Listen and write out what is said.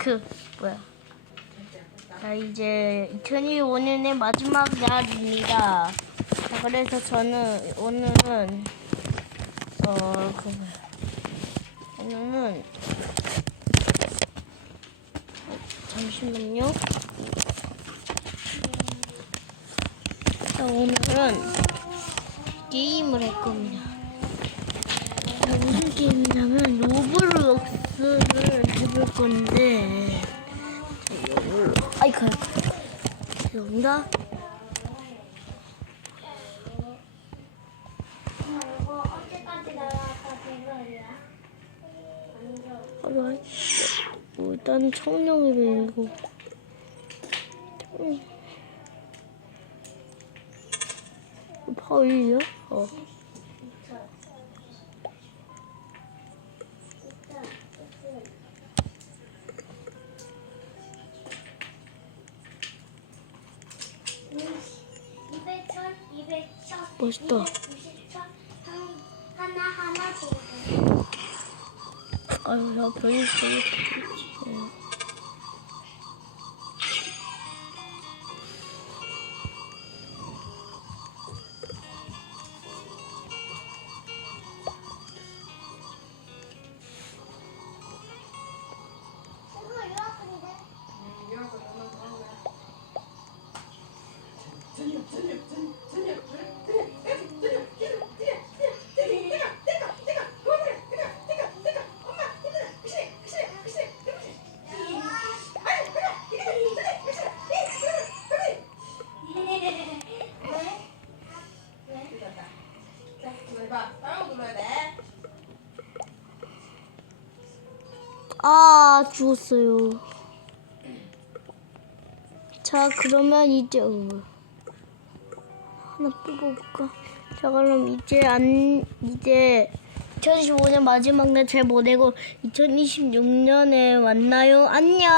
그 뭐야? 자 이제 2025년의 마지막 날입니다. 자 그래서 저는 오늘은 어그 뭐야? 오늘은 어, 잠시만요. 자 오늘은 게임을 할 겁니다. 자, 무슨 게임이냐면 해볼 건데? 하루 한 어, 일단 청룡이로 이거 음. 파일이야? 어. 멋있다. 아유, 나 별로 별로 아, 죽었어요. 자, 그러면 이제 어, 하나 뽑아볼까? 자, 그럼 이제 안 이제 2015년 마지막 날 잘 보내고 2026년에 만나요. 안녕.